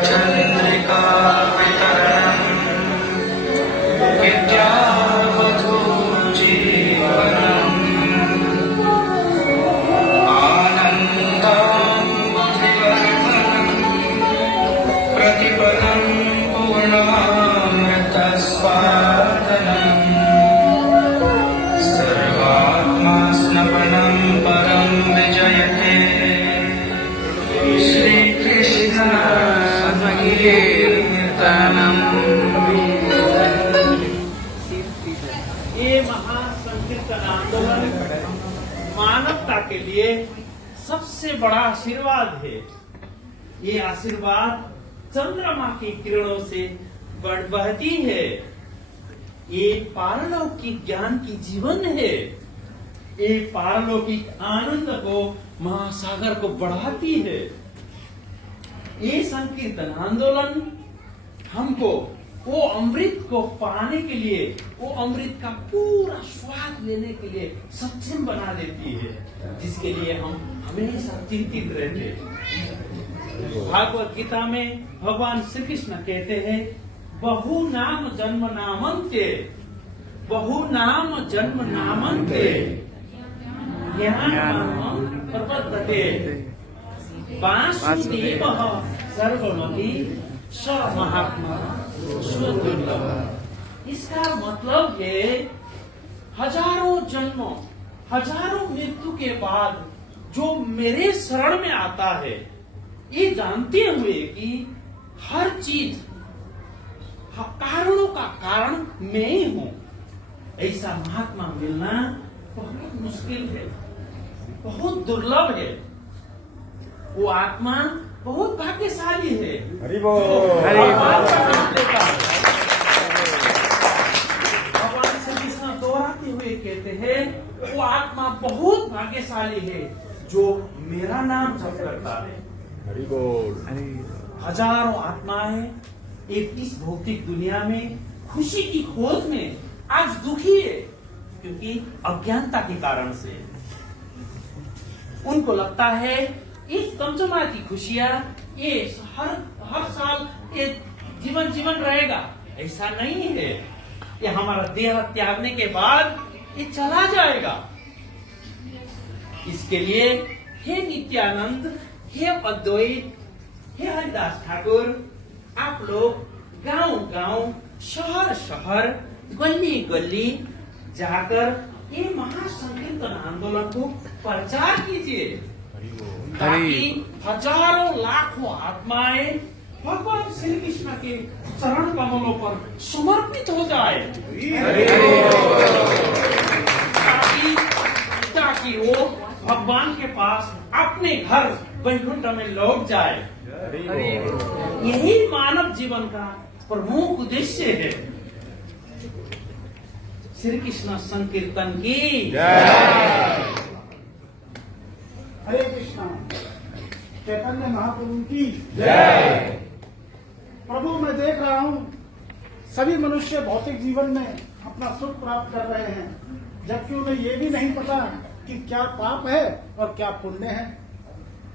चंद्रिका वितरणं विद्यावधू जीवनम् आनन्दाम्बुधिवर्धनम् प्रतिपदं पूर्णामृतस्वादनम् सर्वात्मा स्नपनं परं विजयते श्रीकृष्ण ये महान संकीर्तन आंदोलन मानवता के लिए सबसे बड़ा आशीर्वाद है। ये आशीर्वाद चंद्रमा की किरणों से बहती है। ये पारलौकिक ज्ञान की जीवन है। ये पारलौकिक आनंद को महासागर को बढ़ाती है। ये संकीर्तन आंदोलन हमको वो अमृत को पाने के लिए, वो अमृत का पूरा स्वाद लेने के लिए सक्षम बना देती है, जिसके लिए हम हमेशा चिंतित रहते हैं। भागवत गीता में भगवान श्री कृष्ण कहते हैं, बहु नाम जन्म नामन्ते, बहु नाम जन्म नामन्ते ज्ञान प्रवर्तते वासुदेवः सर्वमपि स महात्मा स्वदुर्लभ। इसका मतलब है हजारों जन्मों, हजारों मृत्यु के बाद जो मेरे शरण में आता है, ये जानते हुए कि हर चीज कारणों का कारण मैं ही हूँ, ऐसा महात्मा मिलना बहुत मुश्किल है, बहुत दुर्लभ है। वो आत्मा बहुत भाग्यशाली है। हरि बोल। भगवान श्री कृष्ण दोहराते हुए कहते हैं, वो आत्मा बहुत भाग्यशाली है जो मेरा नाम जप करता है। हरि बोल। हजारों आत्माएं एक इस भौतिक दुनिया में खुशी की खोज में आज दुखी है, क्योंकि अज्ञानता के कारण से उनको लगता है इस तमचमा की खुशियां ये हर साल ये जीवन रहेगा। ऐसा नहीं है। ये हमारा देह त्यागने के बाद ये चला जाएगा। इसके लिए हे नित्यानंद, हे अद्वैत, हे हरिदास ठाकुर, आप लोग गांव-गांव, शहर-शहर, गली-गली जाकर ये महासंकीर्तन आंदोलन को प्रचार कीजिए, ताकि हजारों लाखों आत्माएं भगवान श्री कृष्ण के चरण कमलों पर समर्पित हो जाए, ताकि वो भगवान के पास अपने घर वैकुंठ में लौट जाए। यही मानव जीवन का प्रमुख उद्देश्य है। श्री कृष्ण संकीर्तन की जय। हरे कृष्णा। चैतन्य महाप्रभु की जय। प्रभु, मैं देख रहा हूँ सभी मनुष्य भौतिक जीवन में अपना सुख प्राप्त कर रहे हैं, जबकि उन्हें ये भी नहीं पता कि क्या पाप है और क्या पुण्य है।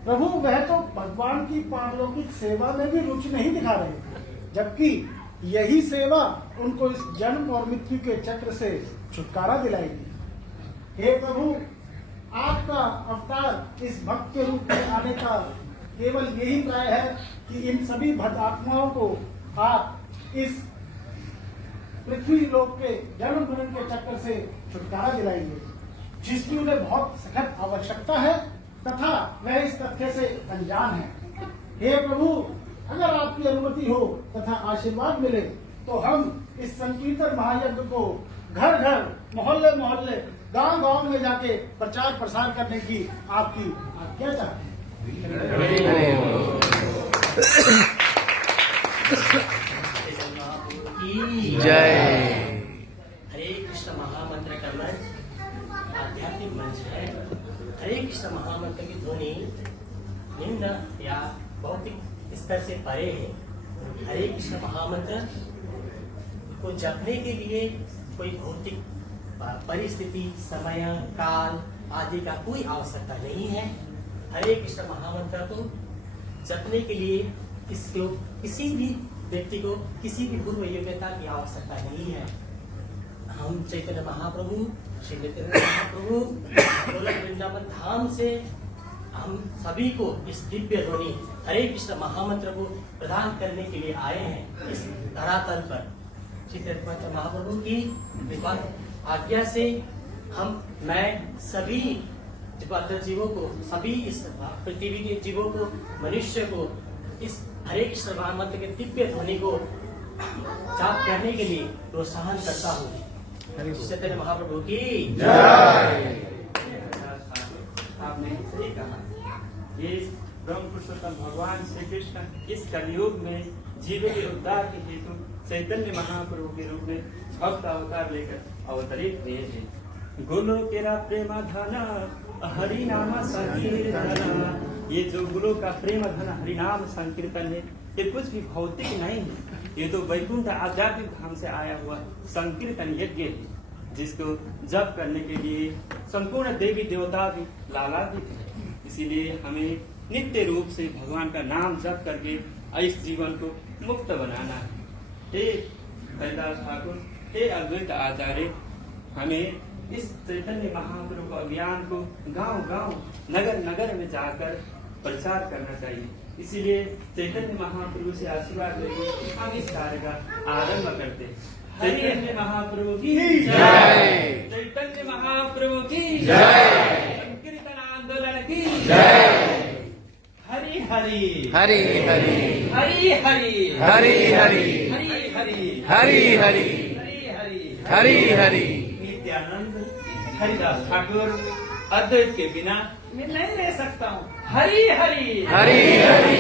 प्रभु, वह तो भगवान की पारलौकिक सेवा में भी रुचि नहीं दिखा रहे, जबकि यही सेवा उनको इस जन्म और मृत्यु के चक्र से छुटकारा दिलाएगी। हे प्रभु, आपका अवतार इस भक्त के रूप में आने का केवल यही उपाय है कि इन सभी भक्त आत्माओं को आप इस पृथ्वी लोक के जन्म मरण के चक्र से छुटकारा दिलाएंगे, जिसकी उन्हें बहुत सख्त आवश्यकता है, तथा वह इस तथ्य से अनजान है। हे प्रभु, अगर आपकी अनुमति हो तथा आशीर्वाद मिले तो हम इस संकीर्तन महायज्ञ को घर घर, मोहल्ले मोहल्ले, गांव गांव में जाके प्रचार प्रसार करने की आपकी आज्ञा चाहते हैं। जय। हरे कृष्ण महामंत्र का मंच आध्यात्मिक मंच है। हरे कृष्ण महामंत्र की ध्वनि निम्न या भौतिक स्तर से परे है। हरे कृष्ण महामंत्र को जपने के लिए कोई भौतिक परिस्थिति, समय, काल आदि का कोई आवश्यकता नहीं है। हरे कृष्ण महामंत्र को जपने के लिए किसी भी व्यक्ति को किसी भी पूर्व योग्यता की आवश्यकता नहीं है। हम चैतन्य महाप्रभु, श्री नित्यानंद महाप्रभु, गोलोक वृंदावन धाम से हम सभी को इस दिव्य ध्वनि हरे कृष्ण महामंत्र को प्रदान करने के लिए आए हैं। इस धरातल पर श्री नित्यानंद महाप्रभु की कृपा आज्ञा से मैं सभी जीवों को, सभी इस पृथ्वी के जीवों को, मनुष्य को इस हरे कृष्ण महामंत्र के दिव्य ध्वनि को जाप करने के लिए प्रोत्साहन करता हूँ। चैतन्य महाप्रभु की जय। आपने सही कहा, ये ब्रह्म पुरुषोत्तम भगवान श्री कृष्ण इस कलयुग में जीवों के उद्धार के हेतु चैतन्य महाप्रभु के रूप में भक्त अवतार लेकर अवतरित हुए हैं। गोलोकेरा प्रेम धन हरि नाम संकीर्तन। ये जो गुरु का प्रेम धन हरिनाम संकीर्तन है, ये कुछ भी भौतिक नहीं है। ये तो वैकुंठ आध्यात्मिक धाम से आया हुआ संकीर्तन यज्ञ है, जिसको जप करने के लिए संपूर्ण देवी देवता भी लालान्वित है। इसीलिए हमें नित्य रूप से भगवान का नाम जप करके इस जीवन को मुक्त बनाना है। हे हरिदास ठाकुर, हे अद्वैत आचार्य, हमें इस चैतन्य महाप्रभु अभियान को गांव-गांव, नगर-नगर में जाकर प्रचार करना चाहिए। इसीलिए चैतन्य महाप्रभु से आशीर्वाद लेके हम इस कार्य का आरंभ करते हैं। चैतन्य महाप्रभु की जय, चैतन्य महाप्रभु की जय, संकीर्तन आंदोलन की जय। हरि हरि हरि हरि हरि हरि हरि हरि हरि हरि हरि हरि हरि हरि हरि हरि। नित्यानंद हरिदास ठाकुर अद्वैत के बिना मैं नहीं रह सकता हूँ। हरि हरि हरि हरि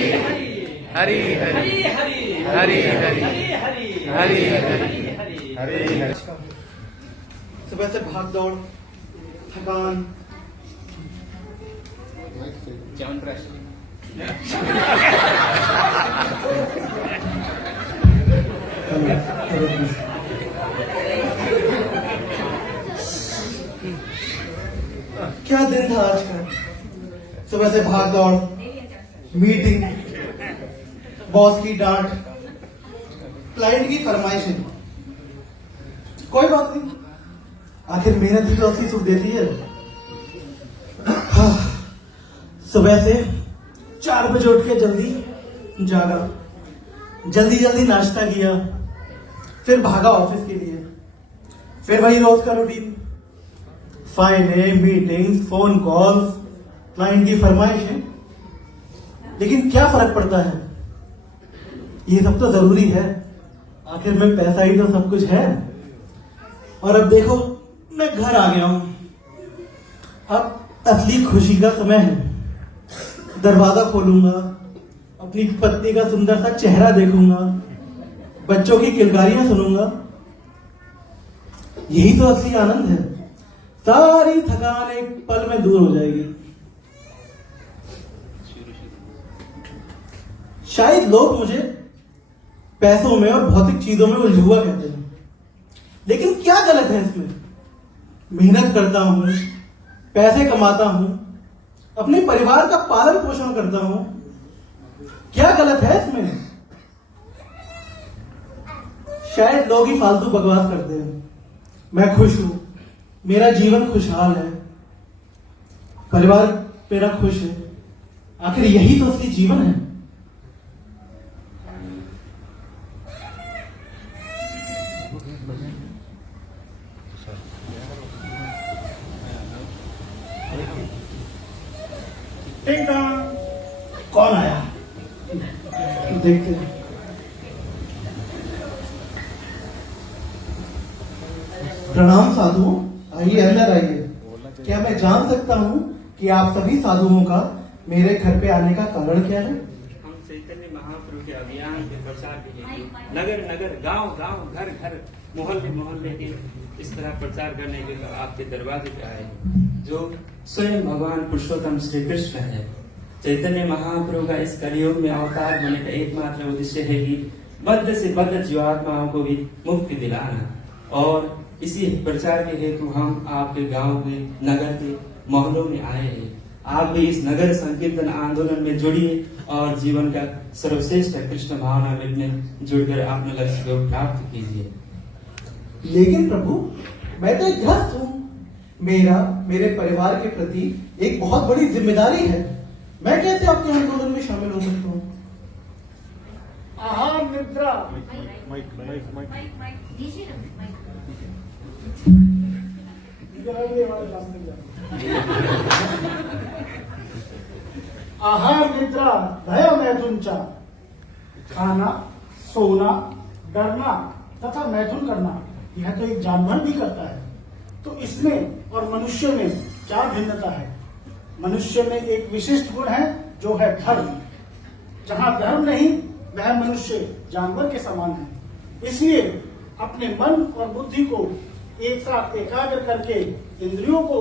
हरि हरि हरि हरि हरि हरि हरि हरि हरि हरि हरि। सुबह से भाग दौड़, थकान, क्या दिन था आज का। सुबह से भाग दौड़, मीटिंग, बॉस की डांट, क्लाइंट की फरमाइशें। कोई बात नहीं, आखिर मेहनत ही तो असली सुख देती है। सुबह से 4 बजे उठ के जल्दी जागा, जल्दी जल्दी नाश्ता किया, फिर भागा ऑफिस के लिए। फिर वही रोज का रूटीन, फाइलें, मीटिंग्स, फोन कॉल्स, क्लाइंट की फरमाइशें। लेकिन क्या फर्क पड़ता है, ये सब तो जरूरी है। आखिर में पैसा ही तो सब कुछ है। और अब देखो, मैं घर आ गया हूं। अब असली खुशी का समय है। दरवाजा खोलूंगा, अपनी पत्नी का सुंदर सा चेहरा देखूंगा, बच्चों की किलकारियां सुनूंगा। यही तो असली आनंद है। सारी थकान एक पल में दूर हो जाएगी। शायद लोग मुझे पैसों में और भौतिक चीजों में उलझुआ कहते हैं, लेकिन क्या गलत है इसमें। मेहनत करता हूं, पैसे कमाता हूं, अपने परिवार का पालन पोषण करता हूं, क्या गलत है इसमें। शायद लोग ही फालतू बकवास करते हैं। मैं खुश हूं, मेरा जीवन खुशहाल है, परिवार मेरा खुश है। आखिर यही तो असली जीवन है। कौन आया, देखते हैं। प्रणाम साधुओं, आइए अंदर आइए। क्या मैं जान सकता हूँ कि आप सभी साधुओं का मेरे घर पे आने का कारण क्या है? हम चैतन्य महाप्रभु के अभियान के प्रचार के लिए नगर नगर, गांव गांव, घर घर मोहल्ले मोहल्ले के इस तरह प्रचार करने के लिए आपके दरवाजे पे आए, जो स्वयं भगवान पुरुषोत्तम श्री कृष्ण है। चैतन्य महाप्रभु का इस कलियुग में अवतार होने का एकमात्र उद्देश्य है कि बद्ध से बद्ध जीवात्माओं को भी मुक्ति दिलाना, और इसी प्रचार के हेतु हम आपके गांव के, नगर के, मोहल्लों में आए हैं। आप भी इस नगर संकीर्तन आंदोलन में जुड़िए और जीवन का सर्वश्रेष्ठ कृष्ण भावना में जुड़कर अपने लक्ष्य को प्राप्त कीजिए। लेकिन प्रभु, मैं तो एक गृहस्थ हूँ। मेरा मेरे परिवार के प्रति एक बहुत बड़ी जिम्मेदारी है। मैं कैसे आपके आंदोलन में शामिल हो सकता हूँ? आहार निद्रा, आहार निद्रा भय मैथुन चा, खाना, सोना, डरना तथा मैथुन करना, यह तो एक जानवर भी करता है। तो इसमें और मनुष्य में क्या भिन्नता है? मनुष्य में एक विशिष्ट गुण है जो है धर्म। जहां धर्म नहीं, वह मनुष्य जानवर के समान है। इसलिए अपने मन और बुद्धि को एक साथ एकाग्र करके इंद्रियों को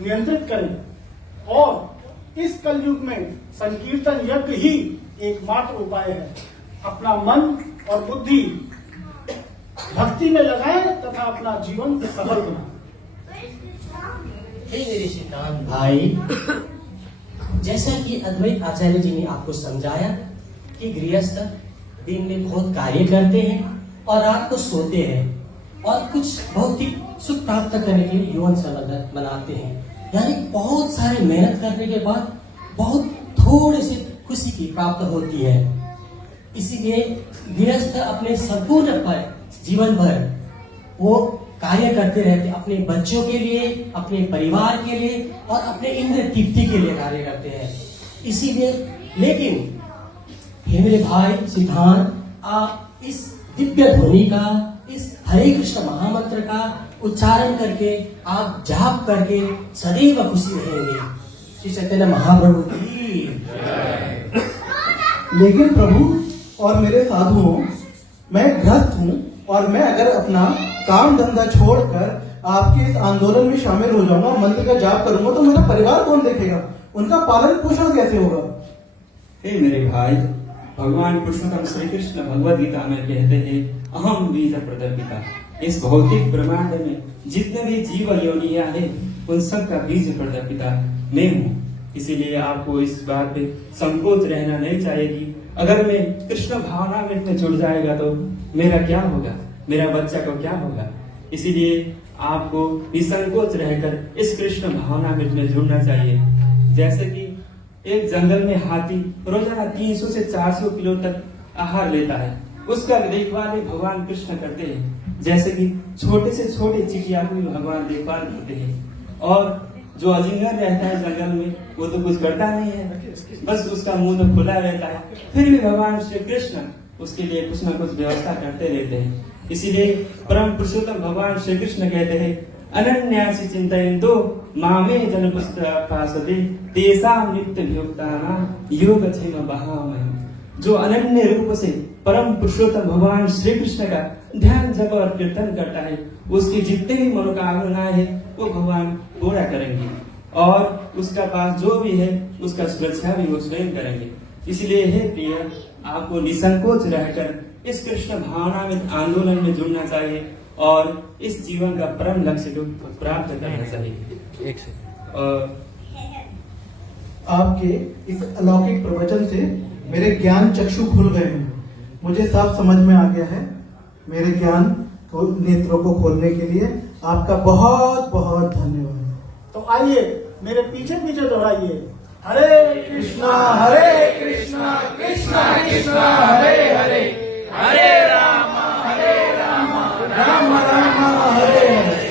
नियंत्रित करें, और इस कलयुग में संकीर्तन यज्ञ ही एकमात्र उपाय है। अपना मन और बुद्धि भक्ति में लगाएं तथा अपना जीवन सफल बनाएं। हे मेरे सिद्धांत भाई, जैसा कि अद्वैत आचार्य जी ने आपको समझाया कि गृहस्थ दिन में बहुत कार्य करते हैं और रात को सोते हैं और कुछ भौतिक सुख प्राप्त करने के लिए यौन संबंध बनाते हैं, यानी बहुत सारे मेहनत करने के बाद बहुत थोड़े से खुशी की प्राप्त होती है। इसीलिए गृहस्थ अपने संपूर्ण जीवन भर वो कार्य करते रहते, अपने बच्चों के लिए, अपने परिवार के लिए और अपने इंद्र तृप्ति के लिए कार्य करते हैं। इसीलिए लेकिन हे मेरे भाई सिद्धांत, आप इस दिव्य ध्वनि का, इस हरे कृष्ण महामंत्र का उच्चारण करके, आप जाप करके सदैव खुशी रहेंगे। श्री चैतन्य महाप्रभु की। लेकिन प्रभु और मेरे साधुओं, मैं गृहस्थ हूँ और मैं अगर अपना काम धंधा छोड़कर आपके इस आंदोलन में शामिल हो जाऊंगा, मंत्र का जाप करूंगा, तो मेरा परिवार कौन देखेगा? उनका पालन पोषण कैसे होगा? हे मेरे भाई, भगवान पुरुषोत्तम श्री कृष्ण भगवद गीता में कहते हैं, अहम बीज प्रदपिता। इस भौतिक ब्रह्मांड में जितने भी जीव योनियां हैं, उन सब का बीज प्रदपिता मैं हूँ। इसीलिए आपको इस बात पे संकोच रहना नहीं चाहिए कि अगर मैं कृष्ण भावना में जुड़ जाएगा तो मेरा क्या होगा, मेरा बच्चा को क्या होगा। इसीलिए आपको निसंकोच रहकर इस कृष्ण भावना में जुड़ना चाहिए। जैसे कि एक जंगल में हाथी रोजाना 300 से 400 किलो तक आहार लेता है, उसका देखभाल भी भगवान कृष्ण करते हैं। जैसे कि छोटे से छोटे चिड़िया को भी भगवान देखभाल करते हैं, और जो अजिंगर रहता है जंगल में, वो तो कुछ करता नहीं है, बस उसका मुंह तो खुला रहता है, फिर भी भगवान श्री कृष्ण उसके लिए कुछ न कुछ व्यवस्था करते रहते हैं। इसीलिए परम पुरुषोत्तम भगवान श्री कृष्ण कहते हैं, अनन्यासि चिंतयन्तो मामे जनपुष्टापासते तेषां नित्यभियुक्तानां योगक्षेम वहामहम्। जो अनन्य रूप से परम पुरुषोत्तम भगवान श्री कृष्ण का ध्यान जप और कीर्तन करता है, उसकी जितने भी मनोकामनाएं है वो भगवान पूरा करेंगे, और उसका पास जो भी है उसका सुरक्षा भी वो स्वयं करेंगे। इसलिए हे प्रिय, आपको निसंकोच रहकर इस कृष्ण भावना में आंदोलन में जुड़ना चाहिए और इस जीवन का परम लक्ष्य को प्राप्त करना चाहिए। आपके इस अलौकिक प्रवचन से मेरे ज्ञान चक्षु खुल गए हैं, मुझे साफ समझ में आ गया है। मेरे ज्ञान को, नेत्रों को खोलने के लिए आपका बहुत बहुत धन्यवाद। तो आइए मेरे पीछे पीछे दोहराइए, हरे कृष्णा कृष्णा कृष्णा हरे हरे, हरे राम राम राम हरे हरे।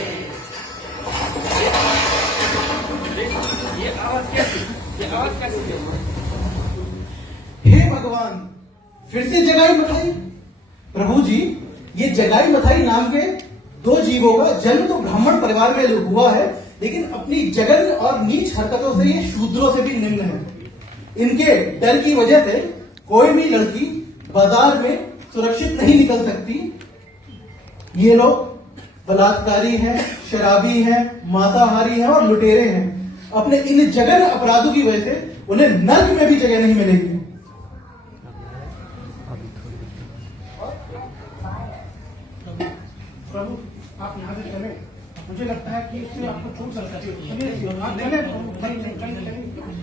ये आवाज कैसी? हे भगवान, फिर से जगाई मथाई। प्रभु जी, ये जगाई मथाई नाम के दो जीवों का जन्म तो ब्राह्मण परिवार में हुआ है, लेकिन अपनी जघन्य और नीच हरकतों से ये शूद्रों से भी निम्न है। इनके डर की वजह से कोई भी लड़की बाजार में सुरक्षित नहीं निकल सकती। ये लोग बलात्कारी हैं, शराबी हैं, मांसाहारी हैं और लुटेरे हैं। अपने इन जघन्य अपराधों की वजह से उन्हें नर्क में भी जगह नहीं मिलेगी। प्रभु आप यहाँ से चले, मुझे लगता है कि इससे आपको छूट सकती है। आप चले।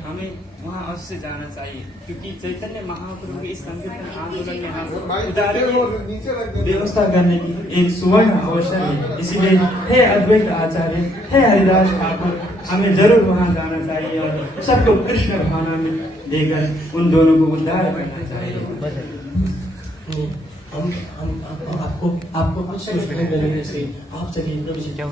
हमें वहाँ अवश्य जाना चाहिए, क्योंकि चैतन्य महाप्रभु के इस संकीर्तन आंदोलन में हम उदार व्यवस्था करने की एक सुवर्ण अवसर है। इसलिए हे अद्वैत आचार्य, हे हरिदास ठाकुर, हमें जरूर वहाँ जाना चाहिए और सबको कृष्ण भावना में लेकर उन दोनों को उद्धार करना चाहिए। हम आपको कुछ करने से आप चलिए प्रभु जी। क्या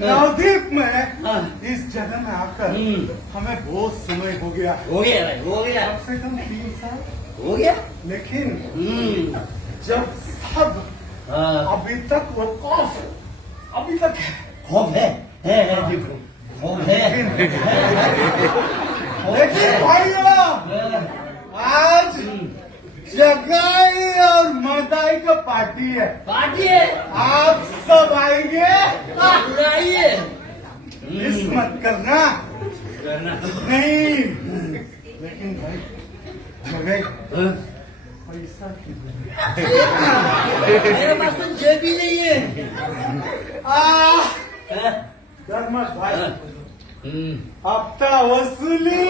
नवदीप में इस जगह में आकर हमें बहुत समय हो गया। हो गया भाई, हो गया, कम से कम 3 साल हो गया। लेकिन जब सब अभी तक वो अभी तक खौफ है देखो, खौफ है। लेकिन भाइयों आज जगाई और मदाई का पार्टी है। पार्टी है, आप सब आएंगे, बुलाइए। मिस मत करना। नहीं, लेकिन भाई जगह पैसा की मेरे पास तो जेब भी नहीं है। धर्मस भाई हफ्ता वसूली,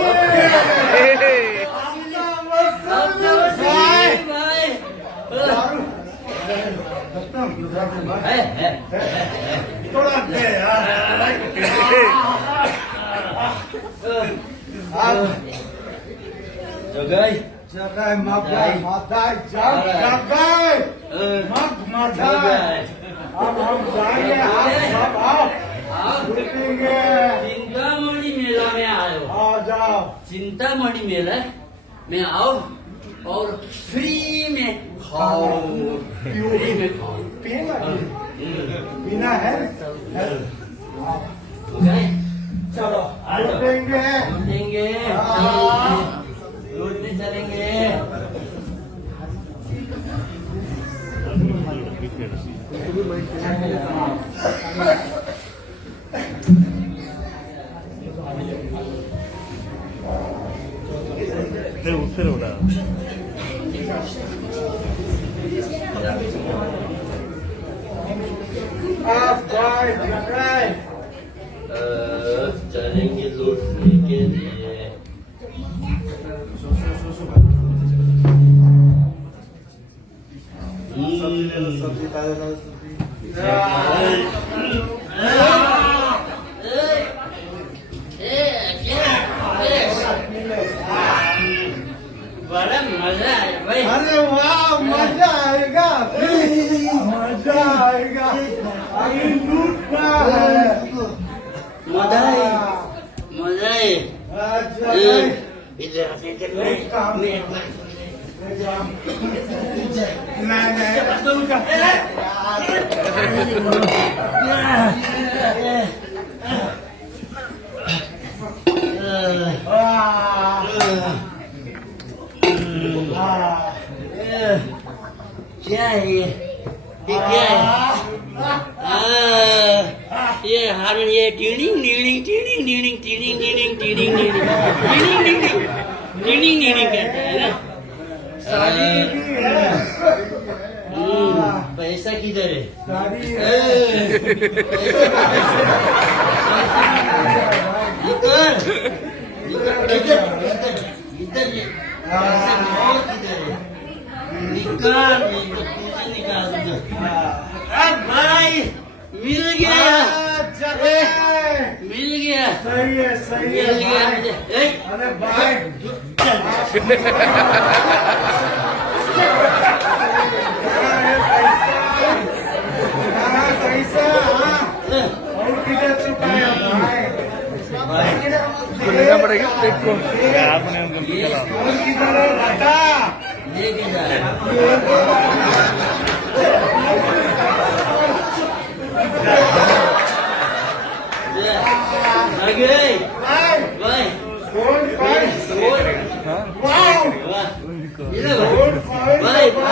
थोड़ा दे जगाई जगाई मादाई जगाई मादाई। अब हम जाएंगे, आप सब लुटेंगे। चिंतामणि मेला में आयो, आ जाओ। चिंतामणि मेला में आओ और फ्री में खाओ, फ्री में खाओ। पीना है, चलो लुटेंगे, लूटेंगे, हाँ। लूटने चलेंगे। चलेंगे लूटने के लिए। बड़ा मजा आया भाई। अरे वाह, मजा आएगा, मजा आएगा। अभी लूटना है। मजा है, मजा है। अच्छा भाई, इधर आके देख भाई। क्या है ये क्या है? ये हार्मोन ये tuning needing tuning needing tuning needing tuning needing tuning needing tuning needing कहते हैं ना। पैसा किधर है? इधर इधर इधर पैसा बहुत किधर है? निकाल नहीं तो तुझे निकाल दूंगा। भाई मिल गया, मिल गया, सही है, सही मिल है गया भाई। मुझे। अरे भाई, पैसा और किधर चुका है भाई? लेना पड़ेगा प्लेट को। और किधर है बता? लेके जा रहा भाई भाई भाई भाई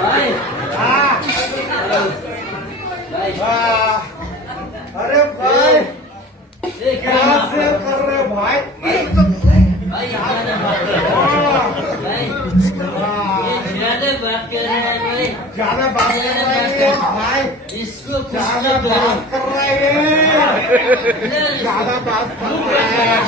भाई अरे भाई, क्या से कर रहे भाई? भाई ज्यादा बात कर रहे हैं भाई, ज्यादा बात कर रहे हैं भाई, इसको ज्यादा बात कर रहे हैं, ज्यादा बात कर रहे हैं।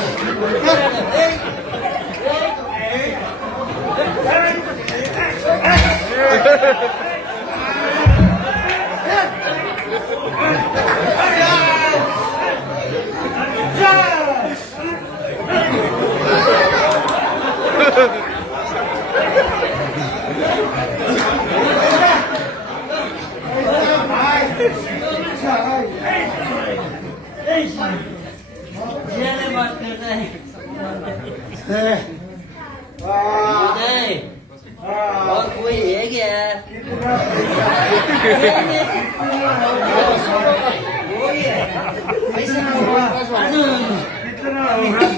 ज्यादा बात करता है और कोई है क्या?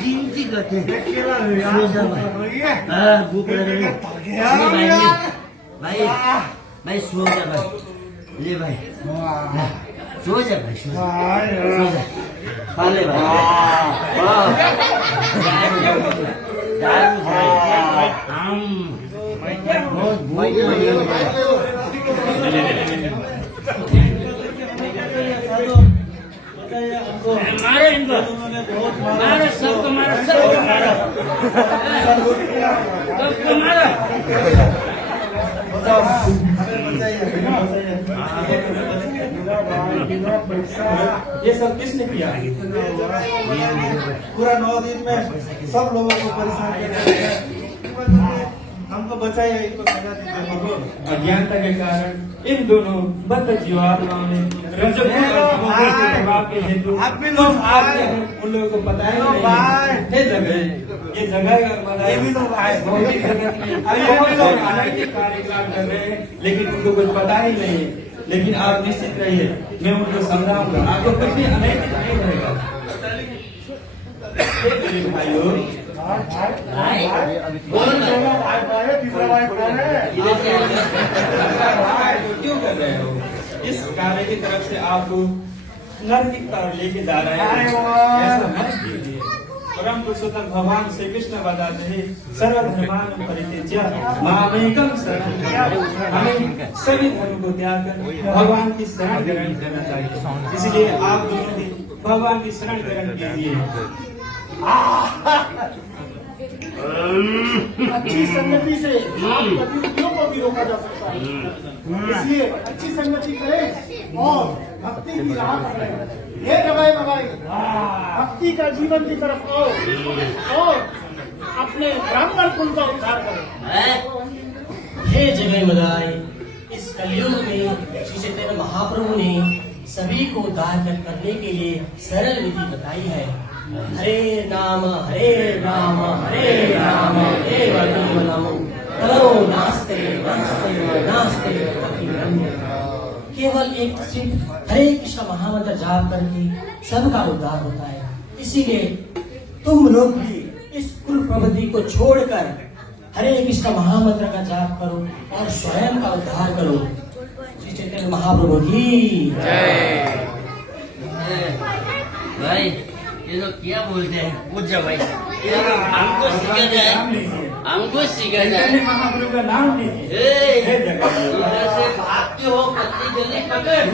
गिनती करते भूख लग रही है भाई, भाई सो जा भाई, ले भाई सो जा भाई, सो जा खा ले भाई। मारो इनको, मारो सबको, मारो सबको, मारो सबको, मारो। ये सब किसने किया? पूरा 9 दिन में सब लोगों को परेशान किया, हमको बचाइए, इनको सजा दीजिए। अज्ञानता के कारण इन दोनों बद्ध जीवात्माओं ने रजत के हेतु आप भी लोग उन लोगों को पता ही नहीं ये जगह ये भी लोग आए। भौतिक जगत में बहुत लोग अनैतिक कार्यक्रम कर रहे हैं, लेकिन उनको कुछ पता ही नहीं है। लेकिन आप निश्चित रहिए, मैं उनको समझाऊंगा, आपको कुछ भी अनैतिक नहीं रहेगा। भाइयों, क्यों कर रहे हो? इस कार्य की तरफ से आपको नर्क की तरफ लेके जा रहे हैं, ऐसा मत कीजिए। परम पुरुषोत्तम भगवान श्री कृष्ण बताते हैं, सर्वधर्मान परित्यज्य मामेकं शरणं व्रज। हमें सभी धर्म को त्याग कर भगवान की शरण ग्रहण करना चाहिए। इसलिए आप दोनों भी भगवान की शरण ग्रहण कीजिए। अच्छी संगति से आप गतिविधियों को भी रोका जा सकता है, इसलिए अच्छी संगति करें और भक्ति की राह पकड़ें। ये दवाई भक्ति भक्ति का जीवन की तरफ आओ और अपने ब्राह्मण कुल का उद्धार करो। हे जगह मदाई, इस कलयुग में श्री चैतन्य महाप्रभु ने सभी को उद्धार करने के लिए सरल विधि बताई है। हरे राम हरे राम हरे राम देव देव नमो करो नास्ते नास्ते। केवल एक सिर्फ हरे कृष्ण महामंत्र जाप करके सबका उद्धार होता है। इसीलिए तुम लोग भी इस कुल प्रवृत्ति को छोड़कर हरे कृष्ण महामंत्र का जाप करो और स्वयं का उद्धार करो। श्री चैतन्य महाप्रभु की जय। भाई ये लोग क्या बोलते हैं, पूछ जाओ भाई। ये लोग हमको सिखा जाए, हमको सिखा जाए। महाप्रभु का नाम लीजिए। इधर से भागते हो पत्नी जल्दी पकड़।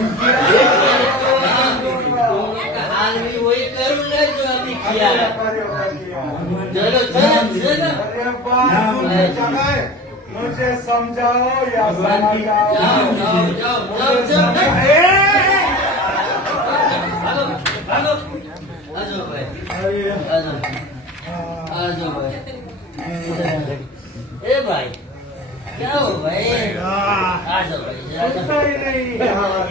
तुम लोग का हाल भी वही करूँगा जो अभी किया है। चलो चलो चलो मुझे समझाओ या जाओ जाओ जाओ जाओ भागो आ जाओ भाई, आ जाओ भाई। ए भाई क्या हो भाई, आ जाओ भाई, आ जाओ भाई, आ जाओ।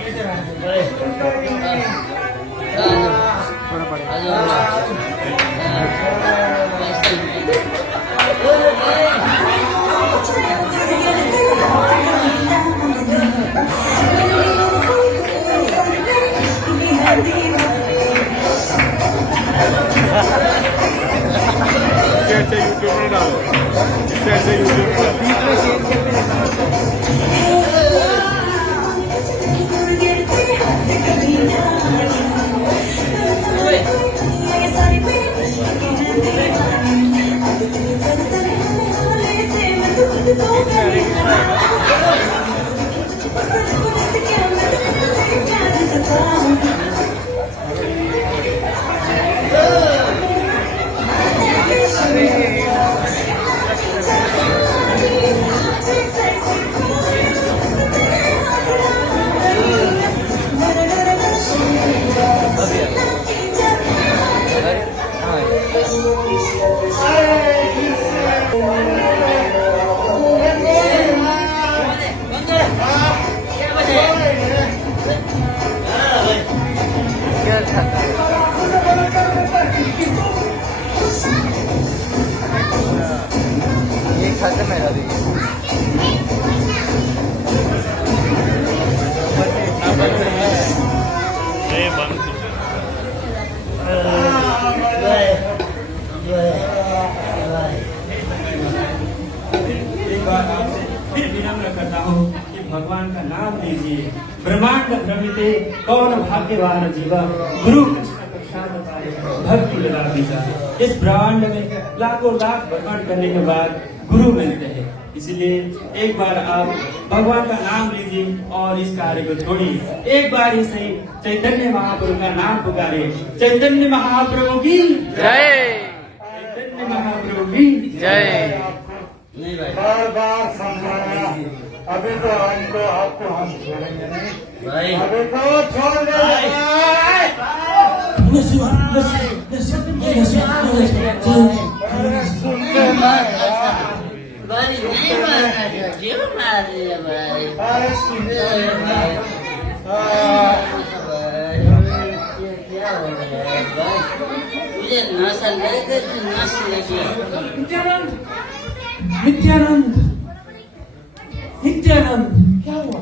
ऐसे यूट्यूब में डालो, ऐसे यूट्यूब में खत्म है दादी। एक बार आपसे फिर विनम्र करता हूँ कि भगवान का नाम लीजिए। ब्रह्मांड भ्रमिते कौन भाग्यवान जीवा, गुरु कृष्ण प्रसाद पाए भक्ति लगा बीजा। इस ब्रह्मांड में लाखों लाख भ्रमण करने के बाद गुरु मिलते हैं। इसलिए एक बार आप भगवान का नाम लीजिए और इस कार्य को छोड़िए। एक बार ही सही चैतन्य महाप्रभु का नाम पुकारिए। चैतन्य महाप्रभु की जय। चैतन्य महाप्रभु की जय। नहीं भाई, बार बार समझाया, अभी तो हमको आपको हम छोड़ेंगे नहीं, भाई अभी तो छोड़ देंगे। अरे सुनते भाई नहीं मारना, क्यों मार रही है भाई? अरे सुनते भाई क्या हो रहा है भाई? मुझे नशा लगे तो नशा लगी। नित्यानंद, नित्यानंद, नित्यानंद, क्या हुआ?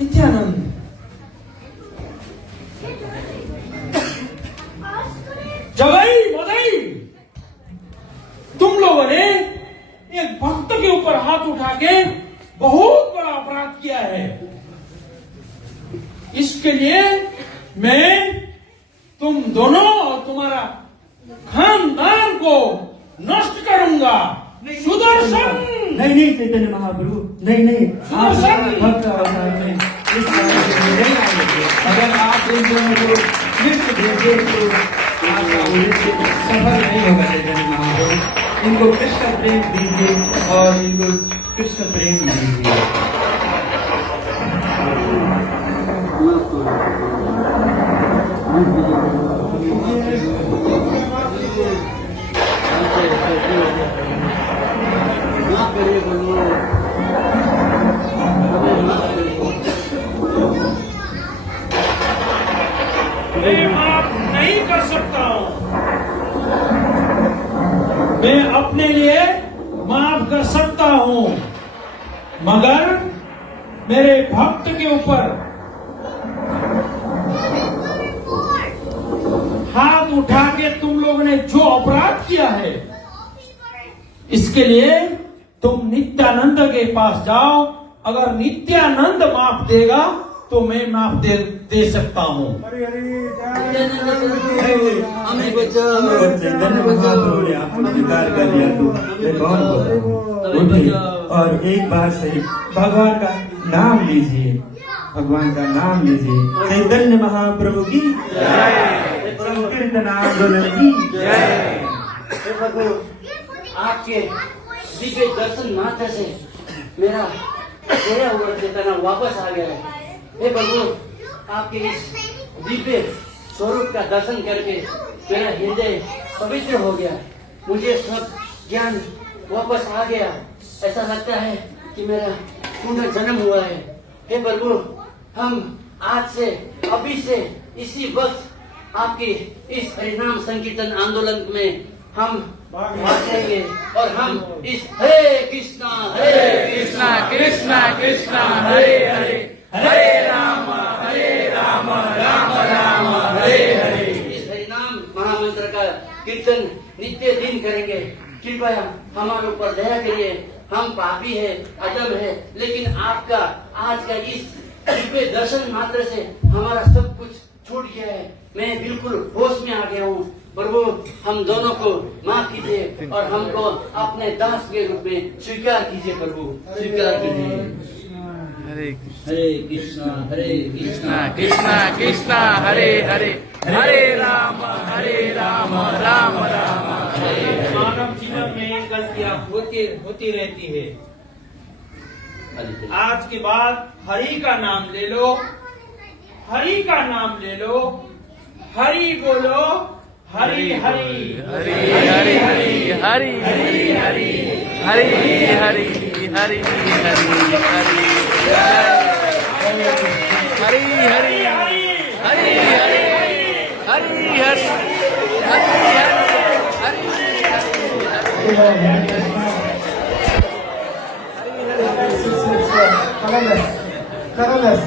नित्यानंद, जगई मदई, तुम लोगों ने एक भक्त के ऊपर हाथ उठा के बहुत बड़ा अपराध किया है। इसके लिए मैं तुम दोनों और तुम्हारा खानदान को नष्ट करूंगा। सुदर्शन, नहीं नहीं चैतन्य महाप्रभु, नहीं नहीं, आप सुदर्शन! भक्त अवतार में इस कार्य में नहीं आएंगे। अगर आप इन दोनों को मृत्यु भेजे तो आपका उद्देश्य सफल नहीं होगा। चैतन्य महाप्रभु, इनको कृष्ण प्रेम दीजिए और इनको कृष्ण प्रेम दीजिए। हाँ माफ करिए प्रभु, हमें माफ करिए। मैं माफ नहीं कर सकता हूँ। मैं अपने लिए माफ कर सकता हूँ, मगर मेरे भक्त के ऊपर हाथ उठा के तुम लोगों ने जो अपराध किया है, इसके लिए तुम नित्यानंद के पास जाओ। अगर नित्यानंद माफ देगा तो मैं माफ दे सकता हूँ। हमें बचाओ, चैतन्य महाप्रभु ने आपको स्वीकार कर लिया तो मैं कौन बोला? उठिए और एक बार सही भगवान का नाम लीजिए, भगवान का नाम लीजिए। चैतन्य महाप्रभु की जय, संकीर्तन आंदोलन की जय। हे प्रभु, आपके दिव्य दर्शन मात्र से मेरा खोया हुआ चेतना वापस आ गया है। हे प्रभु, आपके इस दिव्य स्वरूप का दर्शन करके मेरा हृदय पवित्र हो गया, मुझे सब ज्ञान वापस आ गया। ऐसा लगता है कि मेरा पुनर्जन्म हुआ है। हे प्रभु, हम आज से, अभी से, इसी वक्त आपके इस हरिनाम संकीर्तन आंदोलन में हम भाग लेंगे और हम इस हरे कृष्णा कृष्णा कृष्णा कृष्णा हरे हरे, हरे राम राम राम हरे हरे। इस हरिनाम महामंत्र का कीर्तन नित्य दिन करेंगे। कृपया हमारे ऊपर दया करिए, हम पापी है, अधम है, लेकिन आपका आज का इस दिव्य दर्शन मात्र से हमारा सब कुछ छूट गया है। मैं बिल्कुल होश में आ गया हूँ। प्रभु, हम दोनों को माफ कीजिए और हमको अपने दास के रूप में स्वीकार कीजिए। प्रभु, स्वीकार कीजिए। हरे कृष्णा कृष्णा कृष्णा कृष्णा हरे हरे, हरे राम राम राम हरे। मानव जीवन में गलतियां होती रहती है। आज के बाद हरि का नाम ले लो, हरि का नाम ले लो, हरि बोलो, हरि हरि हरि हरि हरि हरि हरि हरि हरि हरि हरि हरि हरि हरि हरि हरि हरि हरि हरि। Carolus.